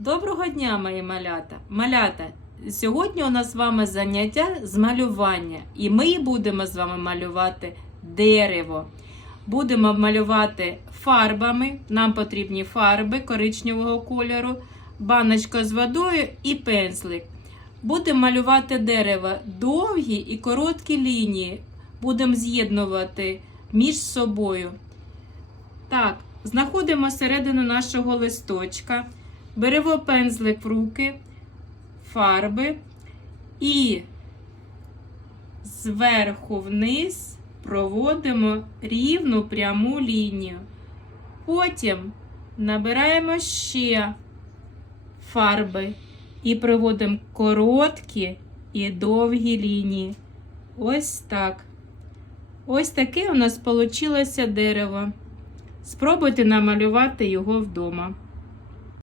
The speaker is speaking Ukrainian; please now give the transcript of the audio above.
Доброго дня, мої малята! Малята! Сьогодні у нас з вами заняття з малювання, і ми будемо з вами малювати дерево. Будемо малювати фарбами. Нам потрібні фарби коричневого кольору, баночка з водою і пензлик. Будемо малювати дерево довгі і короткі лінії. Будемо з'єднувати між собою. Так, знаходимо середину нашого листочка. Беремо пензлик в руки, фарби і зверху вниз проводимо рівну пряму лінію. Потім набираємо ще фарби і проводимо короткі і довгі лінії. Ось так. Ось таке у нас вийшло дерево. Спробуйте намалювати його вдома.